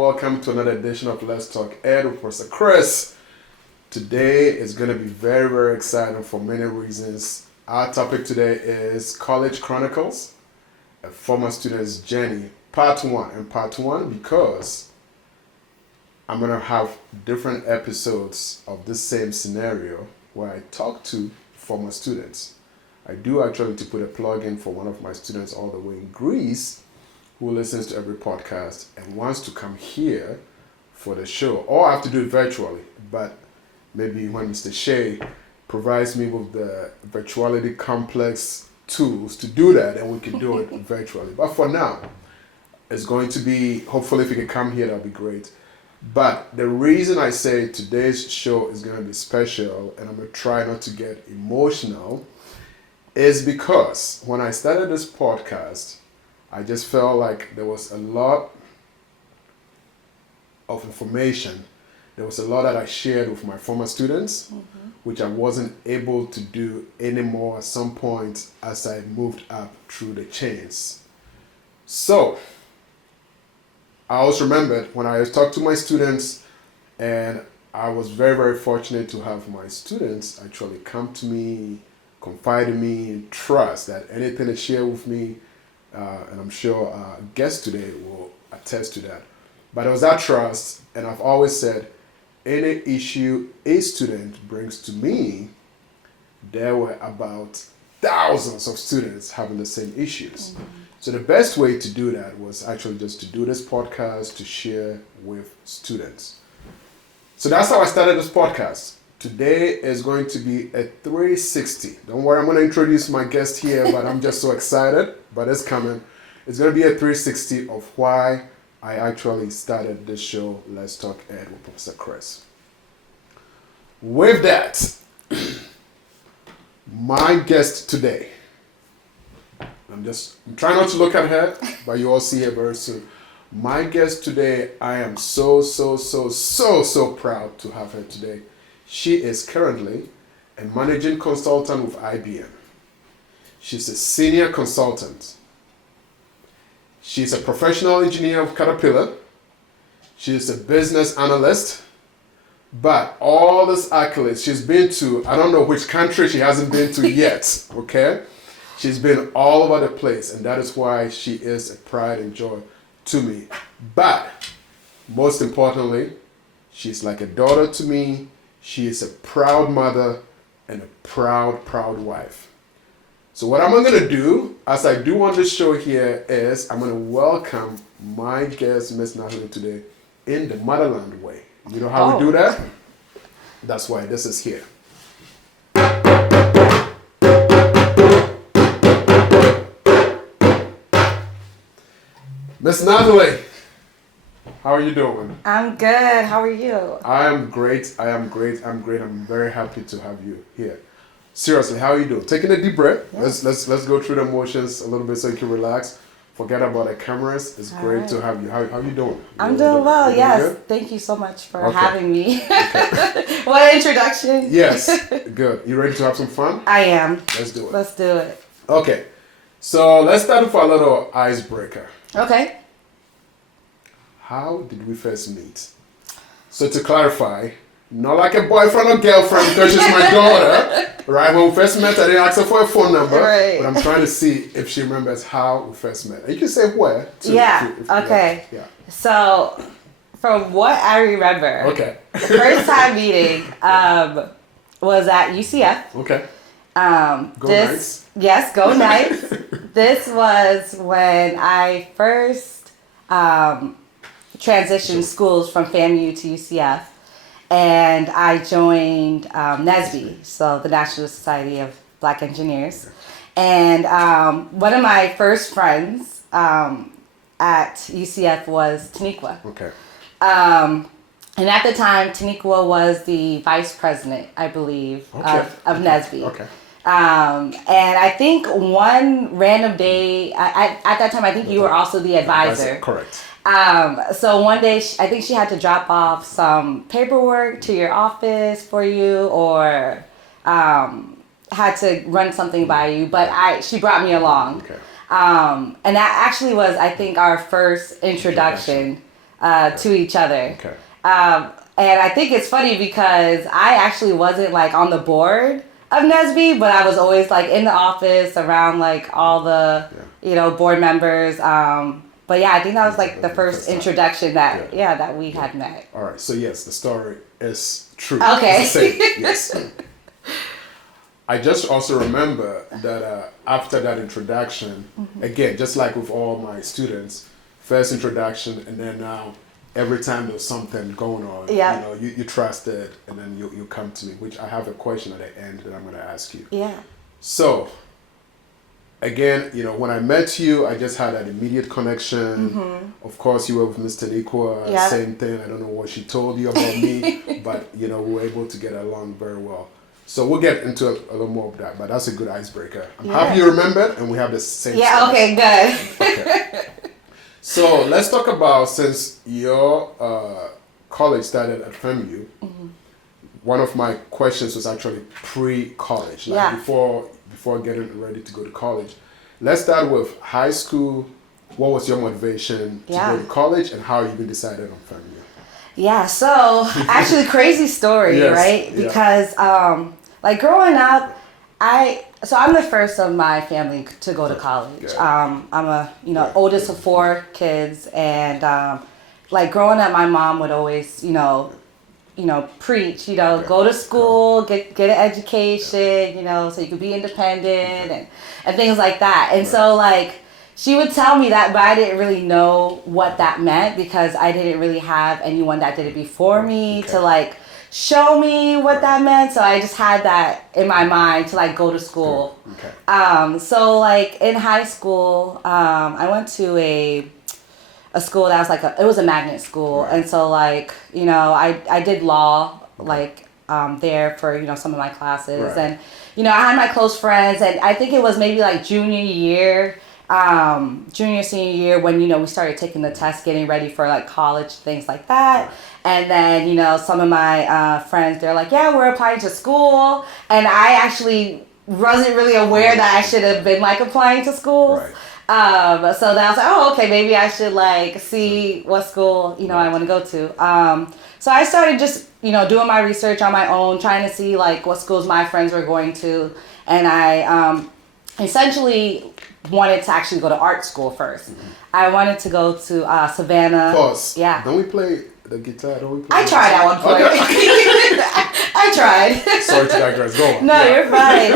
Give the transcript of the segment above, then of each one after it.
welcome to another edition of Let's Talk Ed with Professor Chris. Today is going to be very, very exciting for many reasons. Our topic today is College Chronicles, a former student's journey, part one. And part one because I'm going to have different episodes of this same scenario where I talk to former students. I do actually to put a plug in for one of my students all the way in Greece who listens to every podcast and wants to come here for the show. Or I have to do it virtually, but maybe when Mr. Shea provides me with the virtuality complex tools to do that, and we can do it virtually. But for now, it's going to be, hopefully if you can come here, that'll be great. But the reason I say today's show is going to be special, and I'm going to try not to get emotional, is because when I started this podcast, I just felt like there was a lot of information. There was a lot that I shared with my former students, which I wasn't able to do anymore at some point as I moved up through the chains. So, I always remembered when I talked to my students, and I was very, very fortunate to have my students actually come to me, confide in me, and trust that anything they share with me, and I'm sure guests today will attest to that. But it was that trust, and I've always said, any issue a student brings to me, there were about thousands of students having the same issues. So the best way to do that was actually just to do this podcast to share with students. So that's how I started this podcast. Today is going to be a 360. Don't worry, I'm going to introduce my guest here, but I'm just so excited. But it's coming. It's going to be a 360 of why I actually started this show, Let's Talk Ed with Professor Chris. With that, my guest today, I'm trying not to look at her, but you all see her very soon. My guest today, I am so proud to have her today. She is currently a managing consultant with IBM. She's a senior consultant. She's a professional engineer of Caterpillar. She's a business analyst. But all these accolades, she's been to, I don't know which country she hasn't been to yet, okay? She's been all over the place, and that is why she is a pride and joy to me. But most importantly, she's like a daughter to me. She is a proud mother and a proud wife. So what I'm going to do, as I do on this show here, is I'm going to welcome my guest, Miss Natalie, today in the motherland way. You know how we do that? That's why this is here. Miss Natalie, how are you doing? I'm good. How are you? I am great. I'm very happy to have you here. Seriously, how are you doing? Taking a deep breath. Yes. Let's go through the motions a little bit so you can relax. Forget about the cameras. It's great to have you. How are you doing? I'm doing well. Yes. Good? Thank you so much for having me. Okay. What an introduction. Yes. Good. You ready to have some fun? I am. Let's do it. Let's do it. Okay. So let's start with a little icebreaker. Okay. How did we first meet? So to clarify, not like a boyfriend or girlfriend because she's my daughter, right? When we first met, I didn't ask her for a phone number, right. But I'm trying to see if she remembers how we first met. And you can say where, too. Yeah, okay. Yeah. So, from what I remember, the first time meeting was at UCF. Okay. Go Knights. Yes, go Knights. This was when I first transitioned schools from FAMU to UCF, and I joined NSBE, so the National Society of Black Engineers. And one of my first friends at UCF was Taniqua. Okay. And at the time, Taniqua was the vice president, I believe, of NSBE. Okay. And I think one random day, at that time, I think you were also the advisor. Correct. So one day, I think she had to drop off some paperwork to your office for you, or had to run something by you, but she brought me along. Okay. And that actually was, I think, our first introduction to each other. Okay. And I think it's funny because I actually wasn't like on the board of NSBE, but I was always like in the office around like all the, board members. But yeah, I think that was like the first introduction that, that we had met. All right. So yes, the story is true. Okay. It's the same. Yes. I just also remember that after that introduction, again, just like with all my students, first introduction, and then now every time there's something going on, you trust it, and then you come to me, which I have a question at the end that I'm going to ask you. Yeah. So, again, when I met you, I just had an immediate connection. Of course, you were with Mr. Nikwa, same thing. I don't know what she told you about me, but, we were able to get along very well. So we'll get into a little more of that, but that's a good icebreaker. I'm happy you remembered, and we have the same story. Okay, good. Okay. So let's talk about, since your college started at FAMU, one of my questions was actually pre-college, like before getting ready to go to college. Let's start with high school. What was your motivation to go to college, and how you even decided on FAMU? Yeah, so actually crazy story, right? Because growing up, I'm the first of my family to go to college. I'm a oldest of 4 kids, and growing up, my mom would always preach, go to school, get an education, so you could be independent and things like that. And so she would tell me that, but I didn't really know what that meant because I didn't really have anyone that did it before me to show me what that meant. So I just had that in my mind to go to school. So in high school, I went to a school that was it was a magnet school. And so I did law there for some of my classes. And I had my close friends, and I think it was maybe junior, senior year when we started taking the test, getting ready for college, things like that. And then some of my friends, they're like, yeah, we're applying to school, and I actually wasn't really aware that I should have been applying to schools. So then I was like, oh, okay, maybe I should see what school I want to go to. So I started just doing my research on my own, trying to see what schools my friends were going to, and I essentially wanted to actually go to art school first. I wanted to go to Savannah. Pause. Yeah. Don't we play the guitar? Don't we play I tried at one point. I tried. Sorry to digress. Go on. No, you're fine.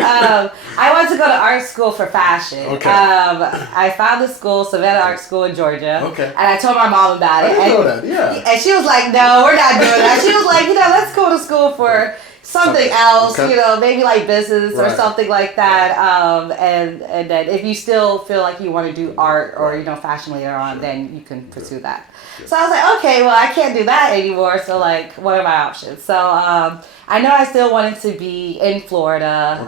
I wanted to go to art school for fashion. Okay. I found the school, Savannah Art School in Georgia. Okay. And I told my mom about it. I didn't know that. Yeah. And she was like, no, we're not doing that. She was like, let's go to school for something else, maybe business or something like that. And then if you still feel like you want to do art or, fashion later on, then you can pursue that. So I was like, okay, well, I can't do that anymore. So what are my options? So I know I still wanted to be in Florida.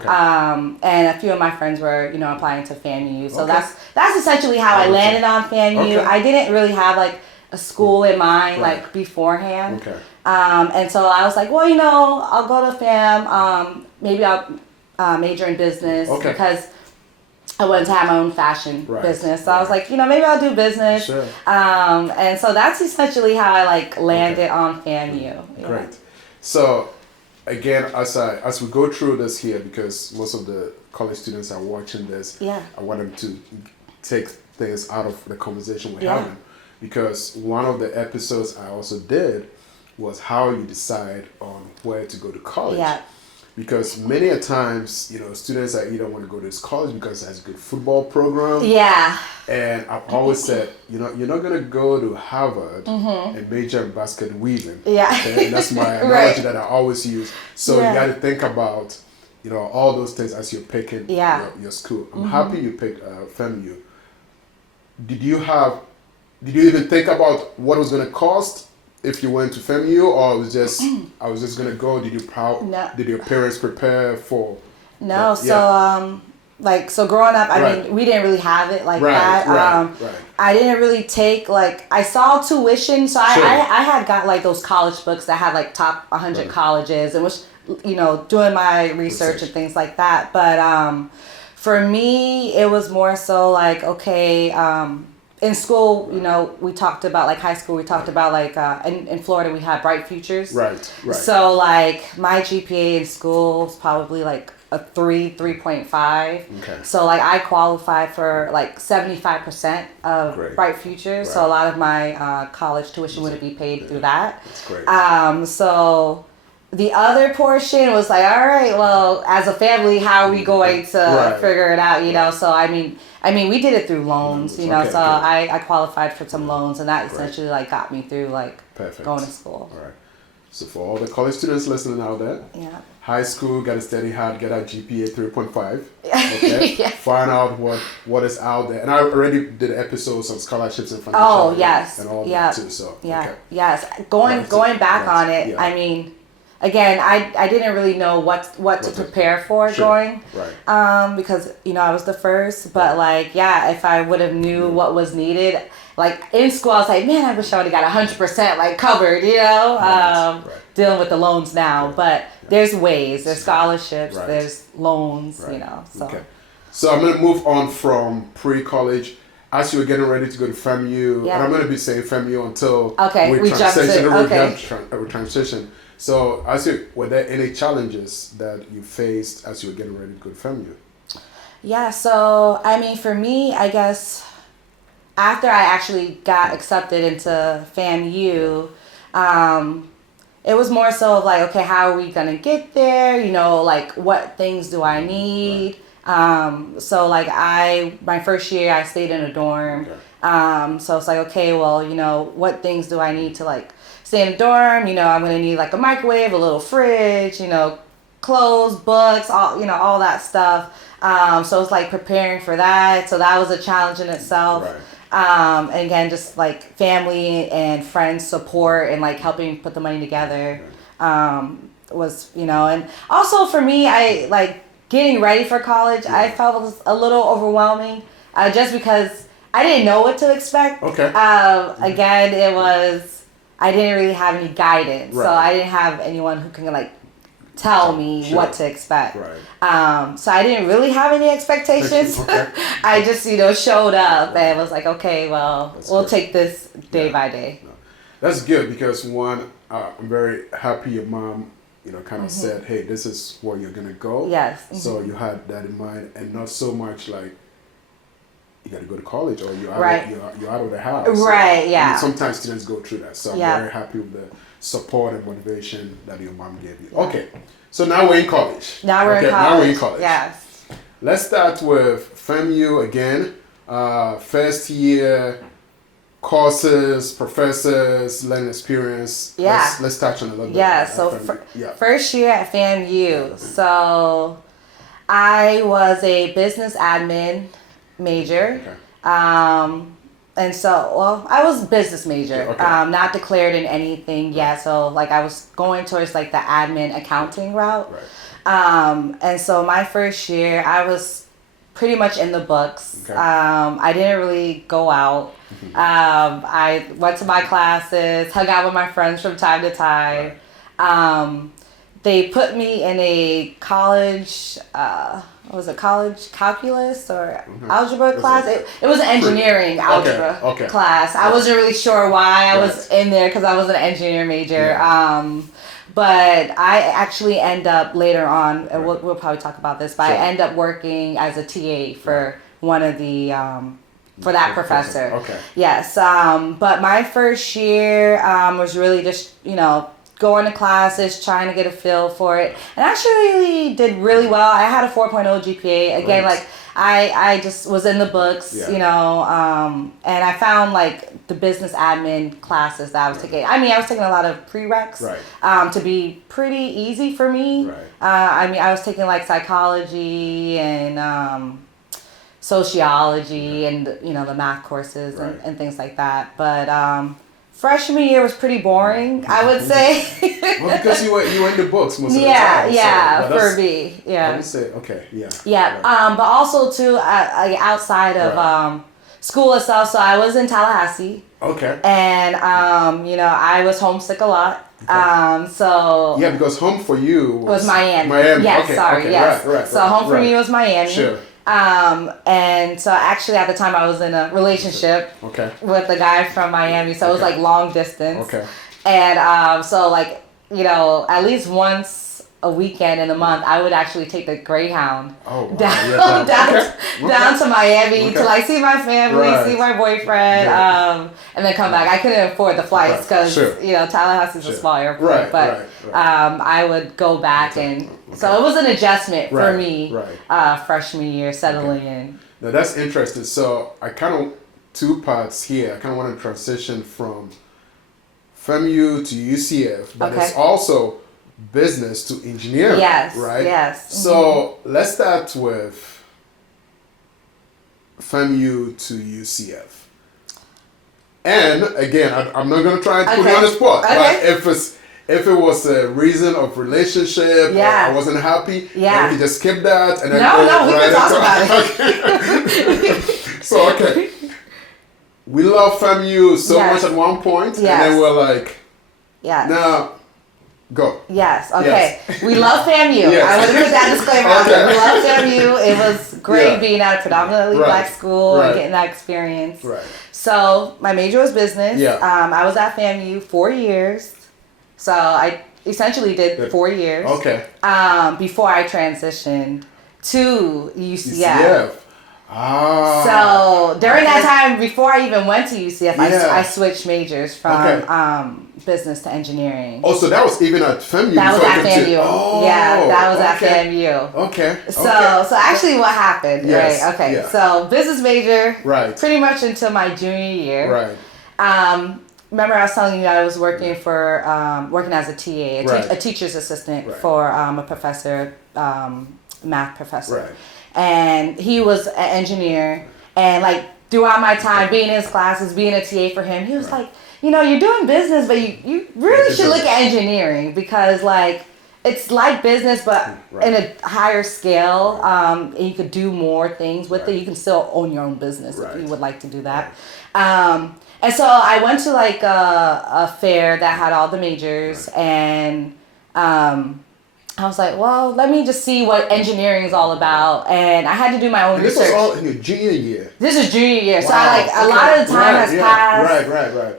And a few of my friends were, applying to FAMU. So that's essentially how I landed on FAMU. I didn't really have a school in mind beforehand. And so I was like, well, I'll go to FAM. Maybe I'll major in business because I wanted to have my own fashion business. So I was like, maybe I'll do business. Sure. And so that's essentially how I landed on FAMU. Great. So again, as we go through this here, because most of the college students are watching this, I want them to take things out of the conversation we're having. Because one of the episodes I also did was how you decide on where to go to college. Because many a times, students are either want to go to this college because it has a good football program. And I've always said, you're not going to go to Harvard and major in basket weaving. Okay? And that's my analogy that I always use. So you got to think about, all those things as you're picking your school. I'm happy you picked FAMU. Did you even think about what it was going to cost if you went to FAMU, or it was just I was just gonna go? Did your parents prepare for? No, so growing up, I mean, we didn't really have it that. I didn't really take I saw tuition, so I had got those college books that had top 100 colleges, and was doing my research and things like that. But for me, it was more so okay. in school, you know, we talked about like high school. We talked about like in Florida we had bright futures. Right. So like my GPA in school is probably like a 3.5. Okay. So like I qualified for like 75% of Great. bright futures. Right. So a lot of my college tuition would be paid through that. That's great. So the other portion was like, all right, well, as a family, how are we going to figure it out? You know, so I mean, we did it through loans. You know, Okay, so good. I qualified for some loans, and that essentially like got me through like going to school. All right. So for all the college students listening out there, Yeah. high school, got to study hard, get a GPA 3.5. Okay. Yeah. Find out what is out there. And I already did episodes on scholarships and financial Oh aid yes. and all Yeah. that too. So Yeah. okay. Yes. Going back on it, Yeah. I mean, again, I didn't really know what to prepare for going. Right. Because you know I was the first, but like yeah, if I would have knew what was needed, like in school, I was like, man, I wish I would have got 100% like covered, you know, Right. dealing with the loans now. Right. But there's ways, there's scholarships, Right. there's loans, Right. you know. So Okay. So I'm gonna move on from pre-college. As you were getting ready to go to FAMU, Yeah. and I'm gonna be saying FAMU until we jump to we transition. So, were there any challenges that you faced as you were getting ready to go to FAMU? yeah. So I mean, for me, I guess after I actually got accepted into FAMU, it was more so of like, okay, how are we gonna get there? You know, like what things do I need? So like my first year I stayed in a dorm. Okay. So it's like, okay, well, you know, what things do I need to like stay in a dorm? You know, I'm gonna need like a microwave, a little fridge, you know, clothes, books, all that stuff. So it's like preparing for that. So that was a challenge in itself. Right. And again, just like family and friends support and like helping put the money together, was, you know, and also for me, I like getting ready for college. Yeah. I felt it was a little overwhelming, just because I didn't know what to expect. Okay. Again, I didn't really have any guidance. Right. So I didn't have anyone who can like tell me what to expect. Right. So I didn't really have any expectations. Okay. I just, you know, showed up and was like, okay, well, we'll take this day by day. No. That's good because one, I'm very happy your mom, you know, kind of said, hey, this is where you're going to go. Yes. So you had that in mind and not so much like, you got to go to college or you're out, you're out of the house. Right, yeah. I mean, sometimes students go through that. So I'm Yeah. very happy with the support and motivation that your mom gave you. Okay. So now we're in college. Now we're in college. Yes. Let's start with FAMU again. First year courses, professors, learning experience. Yeah. Let's touch on a little bit. Yeah. So first year at FAMU. So I was a business admin major. Okay. And so, well, I was a business major, Okay. not declared in anything yet. So like I was going towards like the admin accounting route. Right. And so my first year, I was pretty much in the books. Okay. I didn't really go out. I went to my classes, hung out with my friends from time to time. Right. They put me in a college, what was it, college calculus or algebra class? It was an engineering algebra class. I wasn't really sure why I was in there because I was an engineer major. Yeah. But I actually end up later on, and we'll probably talk about this, but I end up working as a TA for one of the, for that professor. Okay. Yes. But my first year was really just, you know, going to classes, trying to get a feel for it. And I actually did really well. I had a 4.0 GPA. Again, like I just was in the books, you know, and I found like the business admin classes that I was taking. I mean, I was taking a lot of prereqs to be pretty easy for me. Right. I mean, I was taking like psychology and sociology and, you know, the math courses and things like that. But freshman year was pretty boring, I would say. Well, because you were in the books most of the time. Yeah, for me. Yeah. I would say, okay, yeah. Yeah, but also too, outside of school itself, so I was in Tallahassee. Okay. And, you know, I was homesick a lot. So yeah, because home for you was Miami. Miami. Yes, okay, sorry, okay. yes. Right, so home for me was Miami. Sure. And so actually at the time I was in a relationship Okay. with a guy from Miami. So it was Okay. like long distance. Okay. And so like, you know, at least once a weekend in a month, I would actually take the Greyhound Oh, wow. down, Yeah. down to Miami to like see my family, Right. see my boyfriend, and then come back. I couldn't afford the flights because Sure. you know Tallahassee is a small airport, but I would go back and so it was an adjustment for me freshman year settling in. Now that's interesting. So I kind of two parts here. I kind of want to transition from FAMU to UCF, but it's also business to engineering, right? Yes. So let's start with FAMU to UCF. And again, I'm not going to try and put you on the spot, but if it was a reason of relationship, or I wasn't happy, then we can just skip that and then we can talk about it. So we love FAMU so much at one point, and then we're like, now. Go. Yes. Okay. Yes. We love FAMU. I would put that disclaimer out there. We love FAMU. It was great being at a predominantly black school and getting that experience. Right. So my major was business. I was at FAMU 4 years. So I essentially did 4 years. Okay. Before I transitioned to UCF. So during that time, before I even went to UCF, I switched majors from business to engineering. Oh, so that was even at FAMU? That was at FAMU. Oh, yeah, that was at FAMU. Okay. So actually what happened, right? Okay, so business major, pretty much until my junior year. Right. Remember I was telling you I was working for, working as a TA, a teacher's assistant for a professor, math professor. Right. And he was an engineer, and like throughout my time being in his classes, being a TA for him, he was like, you know, you're doing business, but you really should look at engineering because like it's like business, but in a higher scale, and you could do more things with it. You can still own your own business if you would like to do that. And so I went to like a fair that had all the majors, and I was like, well, let me just see what engineering is all about. And I had to do my own research. This was all in your junior year? This is junior year. Wow. So I like, a lot of the time has passed. Right.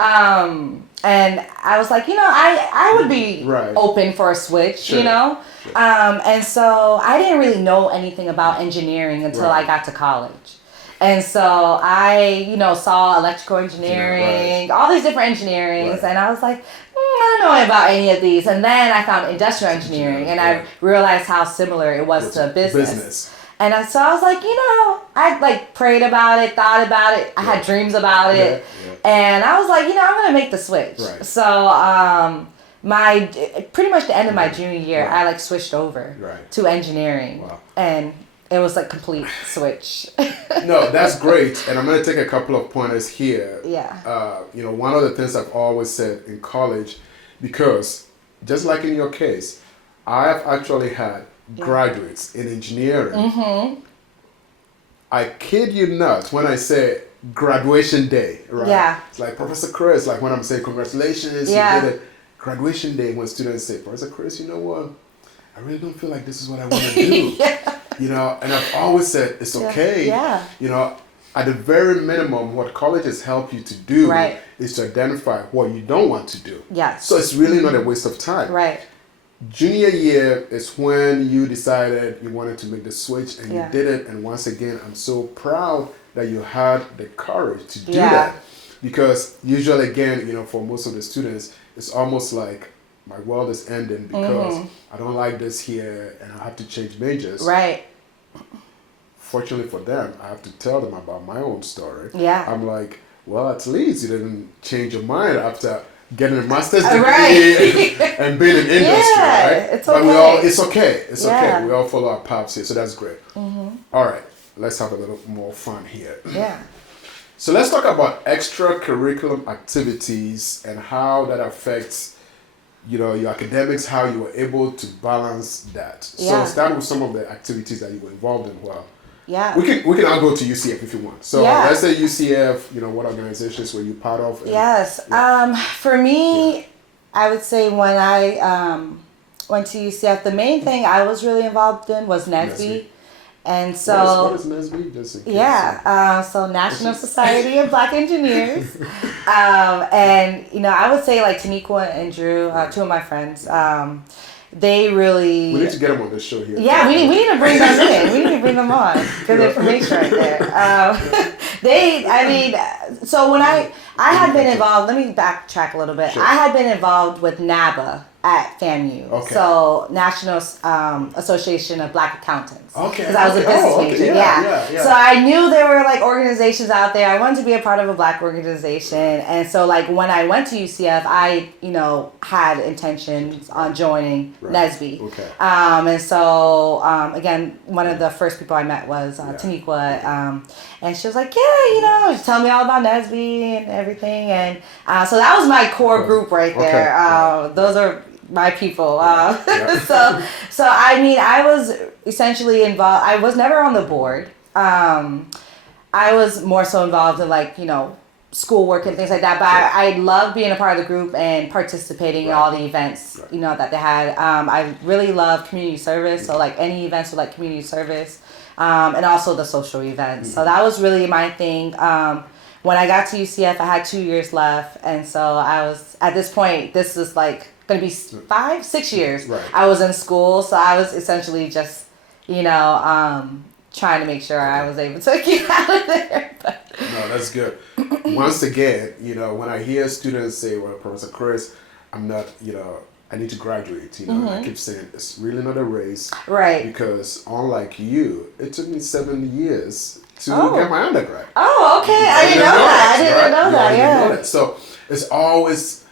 And I was like, you know, I would be open for a switch, you know? And so I didn't really know anything about engineering until I got to college. And so I, you know, saw electrical engineering, all these different engineerings, and I was like, I don't know about any of these. And then I found industrial engineering, and I realized how similar it was to business. And so I was like, you know, I like prayed about it, thought about it, I had dreams about it, and I was like, you know, I'm gonna make the switch. So pretty much the end of my junior year, I like switched over to engineering, and it was like complete switch. No, that's great. And I'm going to take a couple of pointers here. Yeah. You know, one of the things I've always said in college, because just like in your case, I have actually had graduates in engineering. Mm-hmm. I kid you not when I say graduation day, right? Yeah. It's like Professor Chris, like when I'm saying congratulations, you did it. Graduation day when students say, Professor Chris, you know what? I really don't feel like this is what I want to do. You know, and I've always said it's okay. You know, at the very minimum, what colleges help you to do is to identify what you don't want to do. So it's really not a waste of time. Junior year is when you decided you wanted to make the switch, and you did it. And once again, I'm so proud that you had the courage to do that. Because usually, again, you know, for most of the students, it's almost like my world is ending because I don't like this here and I have to change majors. Fortunately for them, I have to tell them about my own story. I'm like, well, at least you didn't change your mind after getting a master's degree and being in industry, right? It's okay. But it's okay. It's okay. We all follow our paths here, so that's great. All right, let's have a little more fun here. So let's talk about extracurricular activities and how that affects, you know, your academics, how you were able to balance that. So start with some of the activities that you were involved in. Well, we can all go to UCF if you want. So let's say UCF, you know, what organizations were you part of? And, for me, I would say when I went to UCF, the main thing I was really involved in was NSBE. And so, what is NSB? Just in case. yeah, so National Society of Black Engineers. And, I would say like Taniqua and Drew, two of my friends, they really... We need to get them on the show here. Yeah, we need to bring them in. We need to bring them on. Good information right there. So when I had been involved, let me backtrack a little bit. Sure. I had been involved with NABA at FAMU. Okay. So National Association of Black Accountants. Okay. Because I was a business major. Yeah. So I knew there were like organizations out there. I wanted to be a part of a Black organization. And so like when I went to UCF, I, had intentions on joining NSB. Okay. And so, again, one of the first people I met was Taniqua. And she was like, she told me all about NSB and everything. And so that was my core group right there. Okay. Those are my people. So I was essentially involved. I was never on the board. I was more so involved in like, schoolwork and things like that. But I love being a part of the group and participating in all the events, that they had. I really love community service. So like any events with like community service, and also the social events. So that was really my thing. When I got to UCF, I had 2 years left. And so I was, at this point, this was like going to be 6 years. Right. I was in school. So I was essentially just, trying to make sure I was able to get out of there. No, that's good. Once again, when I hear students say, well, Professor Chris, I'm not, I need to graduate, I keep saying it's really not a race. Right. Because unlike you, it took me 7 years to get my undergrad. Oh, okay. I didn't know that. I didn't know that, yeah. So it's always,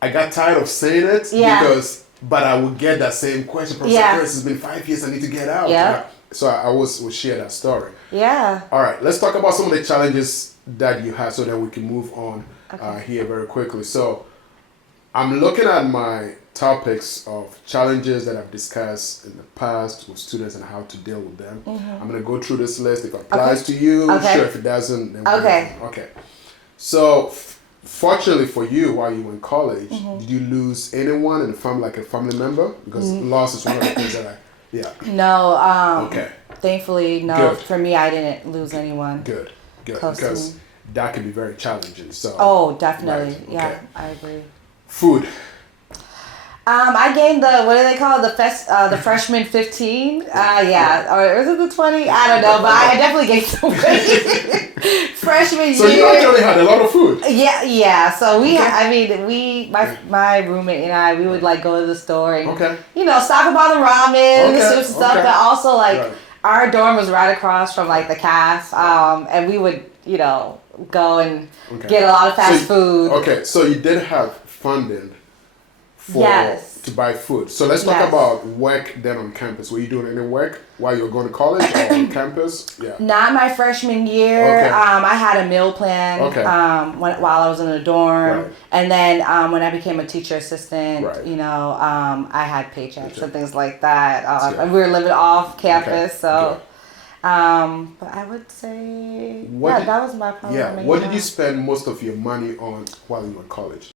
I got tired of saying it because, but I would get that same question. Professor Chris, it's been 5 years, I need to get out. Yeah. So I always will share that story. Yeah. All right, let's talk about some of the challenges that you had so that we can move on here very quickly. So I'm looking at my topics of challenges that I've discussed in the past with students and how to deal with them. I'm going to go through this list. If it applies to you, sure. If it doesn't, then okay. So fortunately for you, while you were in college, did you lose anyone in the family, like a family member? Because loss is one of the things that No. Thankfully, no. Good. For me, I didn't lose anyone. Good. Because that can be very challenging. So. Oh, definitely. Right. Yeah, I agree. Food. I gained what do they call it? The freshman 15? Or is it the 20? I don't know, but I definitely gained some weight. Freshman year. So you actually had a lot of food. Yeah. So my roommate and I, we would like go to the store and, stock up on the ramen, the soups and stuff, but also like our dorm was right across from like the caf, and we would, go and get a lot of fast food. Okay, so you did have funding to buy food. So let's talk about work then on campus. Were you doing any work while you were going to college or on campus? Yeah. Not my freshman year. Okay. I had a meal plan while I was in the dorm. Right. And then when I became a teacher assistant, I had paychecks and things like that. And we were living off campus, so... but I would say, that was my problem. Yeah. What did you spend most of your money on while you were in college?